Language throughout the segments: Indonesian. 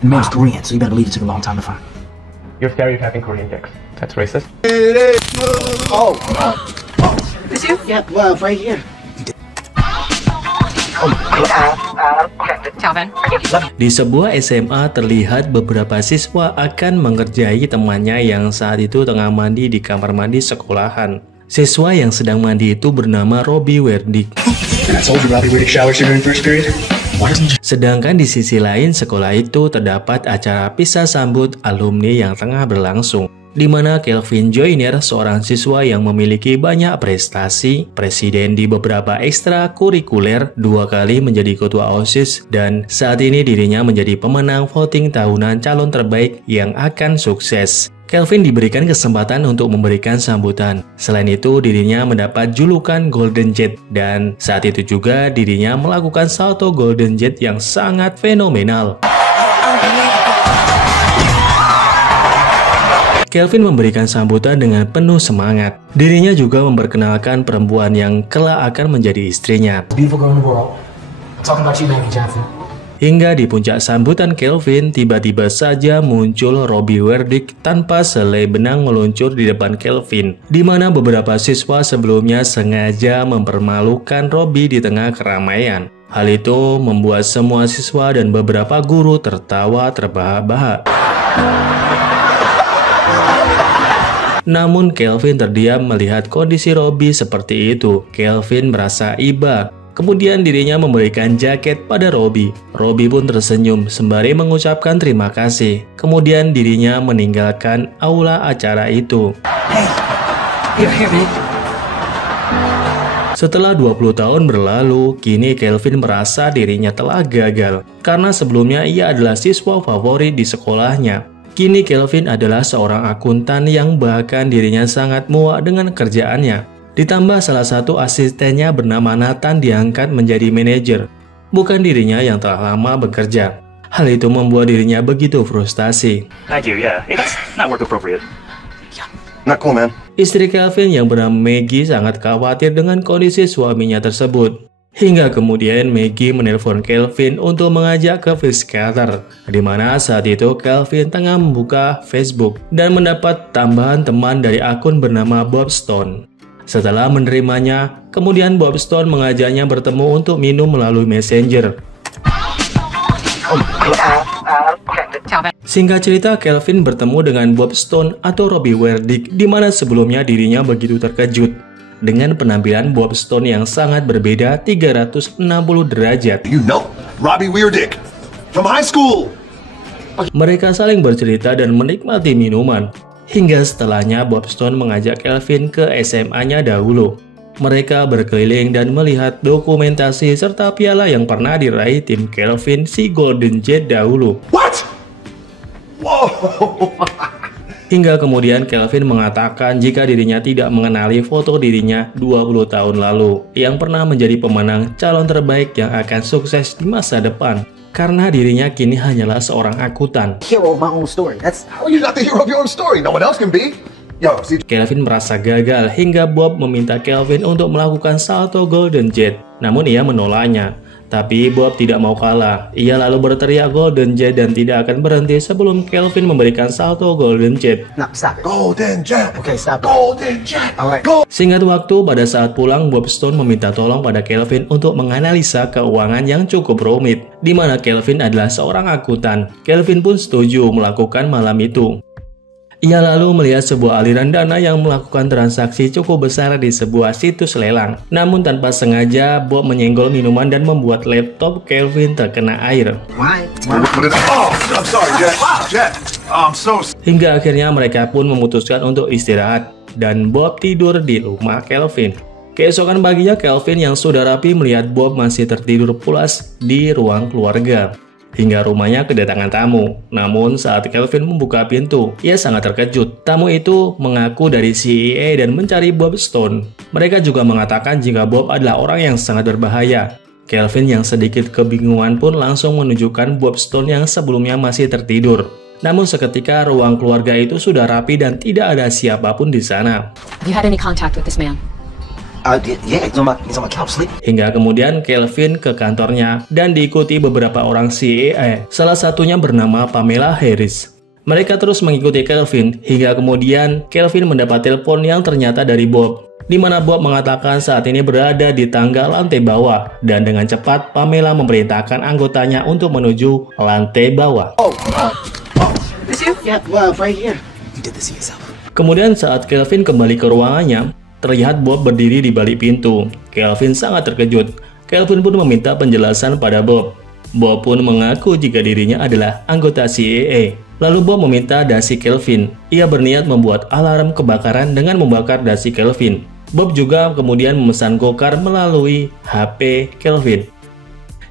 The man's Korean, so you better believe it took a long time to find. You're stereotyping Korean dicks. That's racist. Oh. This you? Yeah, well, right here. Di sebuah SMA terlihat beberapa siswa akan mengerjai temannya yang saat itu tengah mandi di kamar mandi sekolahan. Siswa yang sedang mandi itu bernama Robbie Werdick. Sedangkan di sisi lain sekolah itu terdapat acara pisah sambut alumni yang tengah berlangsung, di mana Kelvin Joyner, seorang siswa yang memiliki banyak prestasi, presiden di beberapa ekstrakurikuler, 2 kali menjadi ketua OSIS, dan saat ini dirinya menjadi pemenang voting tahunan calon terbaik yang akan sukses. Kelvin diberikan kesempatan untuk memberikan sambutan. Selain itu, dirinya mendapat julukan Golden Jet, dan saat itu juga dirinya melakukan salto Golden Jet yang sangat fenomenal. Kelvin memberikan sambutan dengan penuh semangat. Dirinya juga memperkenalkan perempuan yang kelak akan menjadi istrinya. Beautiful girl in the world. I'm talking about you, Maggie Johnson. Hingga di puncak sambutan Kelvin, tiba-tiba saja muncul Robbie Werdick tanpa selai benang meluncur di depan Kelvin, di mana beberapa siswa sebelumnya sengaja mempermalukan Robbie di tengah keramaian. Hal itu membuat semua siswa dan beberapa guru tertawa terbahak-bahak. Namun Kelvin terdiam melihat kondisi Robbie seperti itu. Kelvin merasa iba. Kemudian dirinya memberikan jaket pada Robbie. Robbie pun tersenyum sembari mengucapkan terima kasih. Kemudian dirinya meninggalkan aula acara itu. Here, man. Setelah 20 tahun berlalu, kini Kelvin merasa dirinya telah gagal. Karena sebelumnya ia adalah siswa favorit di sekolahnya. Kini Kelvin adalah seorang akuntan yang bahkan dirinya sangat muak dengan kerjaannya. Ditambah salah satu asistennya bernama Nathan diangkat menjadi manajer. Bukan dirinya yang telah lama bekerja. Hal itu membuat dirinya begitu frustasi. Thank you, yeah. Hey, that's not work appropriate. Not cool, man. Istri Kelvin yang bernama Maggie sangat khawatir dengan kondisi suaminya tersebut. Hingga kemudian Maggie menelpon Kelvin untuk mengajak ke psikiater, di mana saat itu Kelvin tengah membuka Facebook dan mendapat tambahan teman dari akun bernama Bob Stone. Setelah menerimanya, kemudian Bob Stone mengajaknya bertemu untuk minum melalui Messenger. Singkat cerita, Kelvin bertemu dengan Bob Stone atau Robbie Werdick, di mana sebelumnya dirinya begitu terkejut dengan penampilan Bob Stone yang sangat berbeda 360 derajat. You know, Robbie Werdick from high school. Mereka saling bercerita dan menikmati minuman. Hingga setelahnya Bob Stone mengajak Kelvin ke SMA-nya dahulu. Mereka berkeliling dan melihat dokumentasi serta piala yang pernah diraih tim Kelvin si Golden Jet dahulu. What? Whoa! Hingga kemudian Kelvin mengatakan jika dirinya tidak mengenali foto dirinya 20 tahun lalu yang pernah menjadi pemenang calon terbaik yang akan sukses di masa depan. Karena dirinya kini hanyalah seorang akuntan. Hero of my own story. That's How are you not the hero of your own story? No one else can be. Yo, see. Kelvin merasa gagal hingga Bob meminta Kelvin untuk melakukan salto Golden Jet. Namun ia menolaknya. Tapi Bob tidak mau kalah. Ia lalu berteriak Golden Jet dan tidak akan berhenti sebelum Kelvin memberikan salto Golden Jet. no, stop it. Golden Jet. Okay, stop it. Golden Jet. All right. Go. Singkat waktu, pada saat pulang, Bob Stone meminta tolong pada Kelvin untuk menganalisa keuangan yang cukup rumit, di mana Kelvin adalah seorang akuntan. Kelvin pun setuju melakukan malam itu. Ia lalu melihat sebuah aliran dana yang melakukan transaksi cukup besar di sebuah situs lelang. Namun tanpa sengaja, Bob menyenggol minuman dan membuat laptop Kelvin terkena air. Why? Oh, I'm sorry, Jet. Jet. I'm so. Hingga akhirnya mereka pun memutuskan untuk istirahat, dan Bob tidur di rumah Kelvin. Keesokan paginya, Kelvin yang sudah rapi melihat Bob masih tertidur pulas di ruang keluarga. Hingga rumahnya kedatangan tamu. Namun saat Kelvin membuka pintu, ia sangat terkejut. Tamu itu mengaku dari CIA dan mencari Bob Stone. Mereka juga mengatakan jika Bob adalah orang yang sangat berbahaya. Kelvin yang sedikit kebingungan pun langsung menunjukkan Bob Stone yang sebelumnya masih tertidur. Namun seketika ruang keluarga itu sudah rapi dan tidak ada siapapun di sana. Have you had any contact with this man? Yeah, he's on my couch sleep. Hingga kemudian Kelvin ke kantornya dan diikuti beberapa orang CIA, salah satunya bernama Pamela Harris. Mereka terus mengikuti Kelvin hingga kemudian Kelvin mendapat telepon yang ternyata dari Bob, di mana Bob mengatakan saat ini berada di tangga lantai bawah dan dengan cepat Pamela memerintahkan anggotanya untuk menuju lantai bawah. This you? Yeah, right here. You did this yourself. Kemudian saat Kelvin kembali ke ruangannya, terlihat Bob berdiri di balik pintu. Kelvin sangat terkejut. Kelvin pun meminta penjelasan pada Bob. Bob pun mengaku jika dirinya adalah anggota CIA. Lalu Bob meminta dasi Kelvin. Ia berniat membuat alarm kebakaran dengan membakar dasi Kelvin. Bob juga kemudian memesan go-kart melalui HP Kelvin.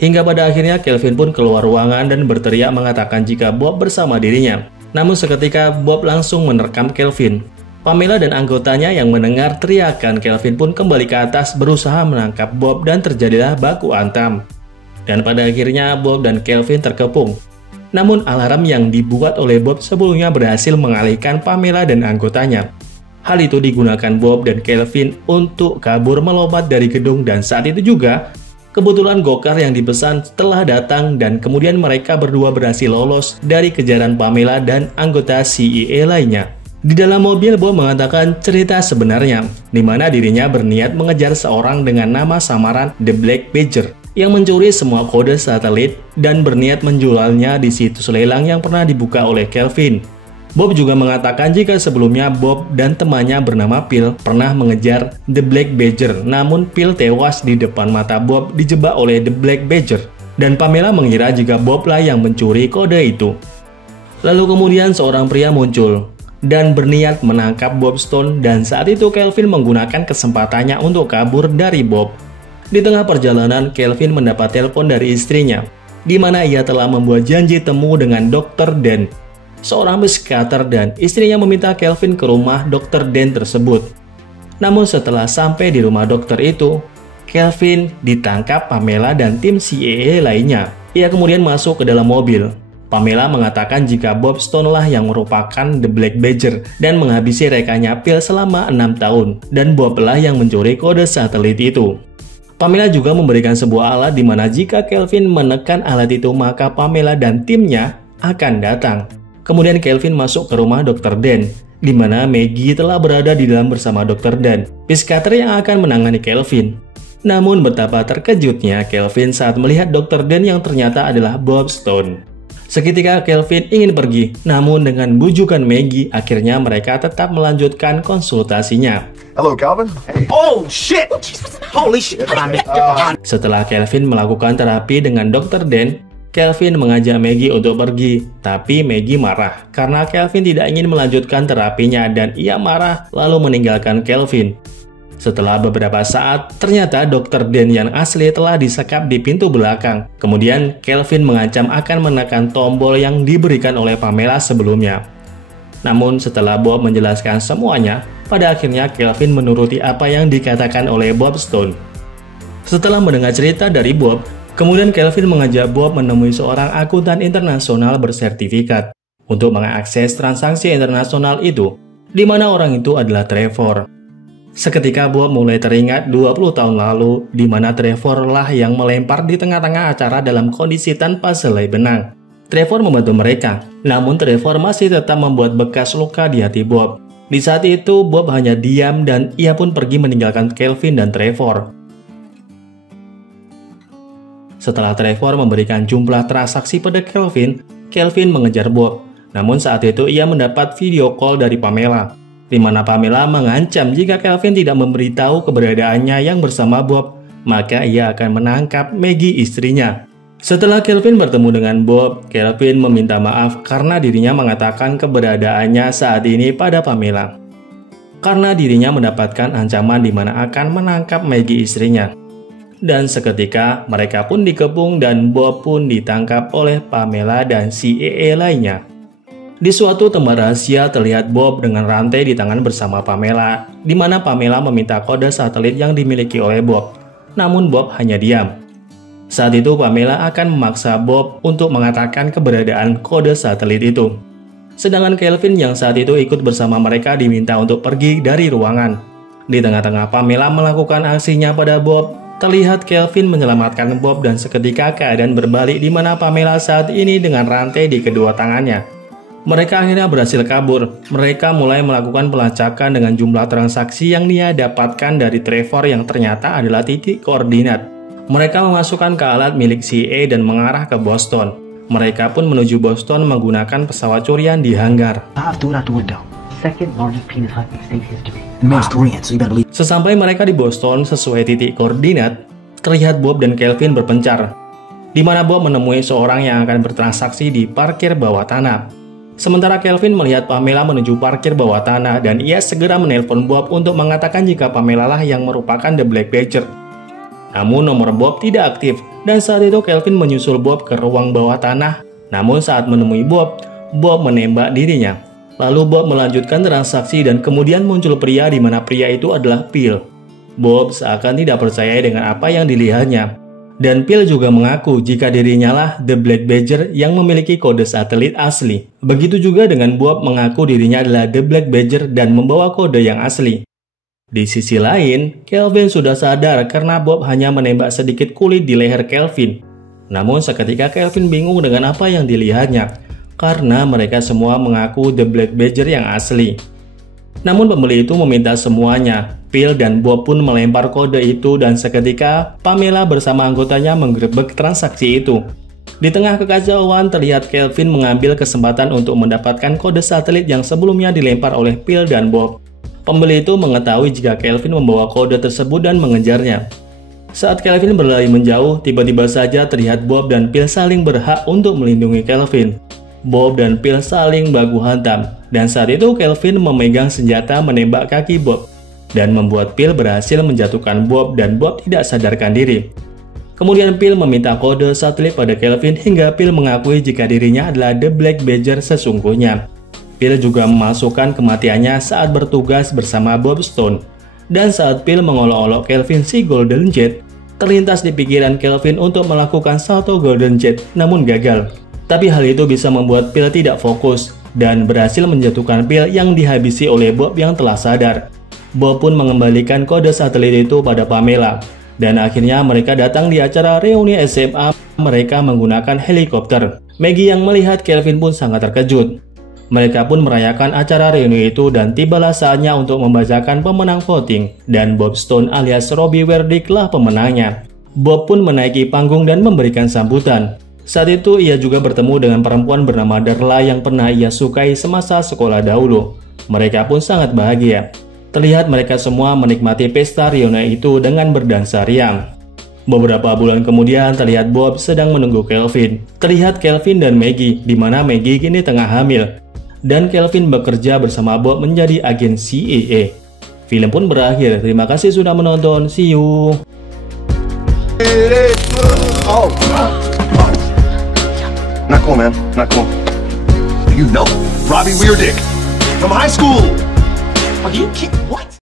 Hingga pada akhirnya Kelvin pun keluar ruangan dan berteriak mengatakan jika Bob bersama dirinya. Namun seketika Bob langsung menerkam Kelvin. Pamela dan anggotanya yang mendengar teriakan Kelvin pun kembali ke atas berusaha menangkap Bob dan terjadilah baku hantam. Dan pada akhirnya Bob dan Kelvin terkepung. Namun alarm yang dibuat oleh Bob sebelumnya berhasil mengalihkan Pamela dan anggotanya. Hal itu digunakan Bob dan Kelvin untuk kabur melompat dari gedung dan saat itu juga kebetulan go-kart yang dipesan telah datang dan kemudian mereka berdua berhasil lolos dari kejaran Pamela dan anggota CIA lainnya. Di dalam mobil, Bob mengatakan cerita sebenarnya, di mana dirinya berniat mengejar seorang dengan nama samaran The Black Badger yang mencuri semua kode satelit dan berniat menjualnya di situs lelang yang pernah dibuka oleh Kelvin. Bob juga mengatakan jika sebelumnya Bob dan temannya bernama Phil pernah mengejar The Black Badger, namun Phil tewas di depan mata Bob dijebak oleh The Black Badger. Dan Pamela mengira jika Bob lah yang mencuri kode itu. Lalu kemudian seorang pria muncul dan berniat menangkap Bob Stone dan saat itu Kelvin menggunakan kesempatannya untuk kabur dari Bob. Di tengah perjalanan, Kelvin mendapat telepon dari istrinya, di mana ia telah membuat janji temu dengan Dr. Dan, seorang psikiater, dan istrinya meminta Kelvin ke rumah Dr. Dan tersebut. Namun setelah sampai di rumah dokter itu, Kelvin ditangkap Pamela dan tim CIA lainnya. Ia kemudian masuk ke dalam mobil. Pamela mengatakan jika Bob Stone lah yang merupakan The Black Badger dan menghabisi rekannya Phil selama 6 tahun dan Bob lah yang mencuri kode satelit itu. Pamela juga memberikan sebuah alat di mana jika Kelvin menekan alat itu maka Pamela dan timnya akan datang. Kemudian Kelvin masuk ke rumah Dr. Dan, di mana Maggie telah berada di dalam bersama Dr. Dan, psikiater yang akan menangani Kelvin. Namun betapa terkejutnya Kelvin saat melihat Dr. Dan yang ternyata adalah Bob Stone. Seketika Kelvin ingin pergi, namun dengan bujukan Maggie, akhirnya mereka tetap melanjutkan konsultasinya. Hello, Calvin. Hey. Oh shit! Holy shit! Setelah Kelvin melakukan terapi dengan Dr. Dan, Kelvin mengajak Maggie untuk pergi, tapi Maggie marah karena Kelvin tidak ingin melanjutkan terapinya dan ia marah lalu meninggalkan Kelvin. Setelah beberapa saat, ternyata Dr. Dan yang asli telah disekap di pintu belakang. Kemudian, Kelvin mengancam akan menekan tombol yang diberikan oleh Pamela sebelumnya. Namun, setelah Bob menjelaskan semuanya, pada akhirnya Kelvin menuruti apa yang dikatakan oleh Bob Stone. Setelah mendengar cerita dari Bob, kemudian Kelvin mengajak Bob menemui seorang akuntan internasional bersertifikat untuk mengakses transaksi internasional itu, di mana orang itu adalah Trevor. Seketika Bob mulai teringat 20 tahun lalu, di mana Trevor lah yang melempar di tengah-tengah acara dalam kondisi tanpa selai benang. Trevor membantu mereka, namun Trevor masih tetap membuat bekas luka di hati Bob. Di saat itu, Bob hanya diam dan ia pun pergi meninggalkan Kelvin dan Trevor. Setelah Trevor memberikan jumlah transaksi pada Kelvin, Kelvin mengejar Bob. Namun saat itu ia mendapat video call dari Pamela, di mana Pamela mengancam jika Kelvin tidak memberitahu keberadaannya yang bersama Bob, maka ia akan menangkap Maggie istrinya. Setelah Kelvin bertemu dengan Bob, Kelvin meminta maaf karena dirinya mengatakan keberadaannya saat ini pada Pamela. Karena dirinya mendapatkan ancaman di mana akan menangkap Maggie istrinya. Dan seketika mereka pun dikepung dan Bob pun ditangkap oleh Pamela dan CIA lainnya. Di suatu tempat rahasia terlihat Bob dengan rantai di tangan bersama Pamela, di mana Pamela meminta kode satelit yang dimiliki oleh Bob. Namun Bob hanya diam. Saat itu Pamela akan memaksa Bob untuk mengatakan keberadaan kode satelit itu. Sedangkan Kelvin yang saat itu ikut bersama mereka diminta untuk pergi dari ruangan. Di tengah-tengah Pamela melakukan aksinya pada Bob, terlihat Kelvin menyelamatkan Bob dan seketika keadaan berbalik di mana Pamela saat ini dengan rantai di kedua tangannya. Mereka akhirnya berhasil kabur. Mereka mulai melakukan pelacakan dengan jumlah transaksi yang dia dapatkan dari Trevor yang ternyata adalah titik koordinat. Mereka memasukkan ke alat milik CA dan mengarah ke Boston. Mereka pun menuju Boston menggunakan pesawat curian di hanggar. Sesampai mereka di Boston sesuai titik koordinat, terlihat Bob dan Kelvin berpencar, di mana Bob menemui seorang yang akan bertransaksi di parkir bawah tanah. Sementara Kelvin melihat Pamela menuju parkir bawah tanah dan ia segera menelpon Bob untuk mengatakan jika Pamela lah yang merupakan The Black Badger. Namun nomor Bob tidak aktif dan saat itu Kelvin menyusul Bob ke ruang bawah tanah. Namun saat menemui Bob, Bob menembak dirinya. Lalu Bob melanjutkan transaksi dan kemudian muncul pria di mana pria itu adalah Phil. Bob seakan tidak percaya dengan apa yang dilihatnya. Dan Phil juga mengaku jika dirinya lah The Black Badger yang memiliki kode satelit asli. Begitu juga dengan Bob mengaku dirinya adalah The Black Badger dan membawa kode yang asli. Di sisi lain, Kelvin sudah sadar karena Bob hanya menembak sedikit kulit di leher Kelvin. Namun seketika Kelvin bingung dengan apa yang dilihatnya, karena mereka semua mengaku The Black Badger yang asli. Namun pembeli itu meminta semuanya. Phil dan Bob pun melempar kode itu dan seketika Pamela bersama anggotanya menggerebek transaksi itu. Di tengah kekacauan terlihat Kelvin mengambil kesempatan untuk mendapatkan kode satelit yang sebelumnya dilempar oleh Phil dan Bob. Pembeli itu mengetahui jika Kelvin membawa kode tersebut dan mengejarnya. Saat Kelvin berlari menjauh, tiba-tiba saja terlihat Bob dan Phil saling berhak untuk melindungi Kelvin. Bob dan Phil saling baku hantam, dan saat itu Kelvin memegang senjata menembak kaki Bob, dan membuat Phil berhasil menjatuhkan Bob dan Bob tidak sadarkan diri. Kemudian Phil meminta kode satelit pada Kelvin hingga Phil mengakui jika dirinya adalah The Black Badger sesungguhnya. Phil juga memasukkan kematiannya saat bertugas bersama Bob Stone. Dan saat Phil mengolok-olok Kelvin si Golden Jet, terlintas di pikiran Kelvin untuk melakukan salto Golden Jet, namun gagal. Tapi hal itu bisa membuat Phil tidak fokus dan berhasil menjatuhkan Phil yang dihabisi oleh Bob yang telah sadar. Bob pun mengembalikan kode satelit itu pada Pamela. Dan akhirnya mereka datang di acara reuni SMA mereka menggunakan helikopter. Maggie yang melihat Kelvin pun sangat terkejut. Mereka pun merayakan acara reuni itu dan tibalah saatnya untuk membacakan pemenang voting. Dan Bob Stone alias Robbie Werdick lah pemenangnya. Bob pun menaiki panggung dan memberikan sambutan. Saat itu ia juga bertemu dengan perempuan bernama Darla yang pernah ia sukai semasa sekolah dahulu. Mereka pun sangat bahagia. Terlihat mereka semua menikmati pesta reuni itu dengan berdansa riang. Beberapa bulan kemudian terlihat Bob sedang menunggu Kelvin. Terlihat Kelvin dan Maggie, di mana Maggie kini tengah hamil. Dan Kelvin bekerja bersama Bob menjadi agen CAA. Film pun berakhir. Terima kasih sudah menonton. See you. Not cool, man. Not cool. You know Robbie Weirdick from high school. Are you kidding? What?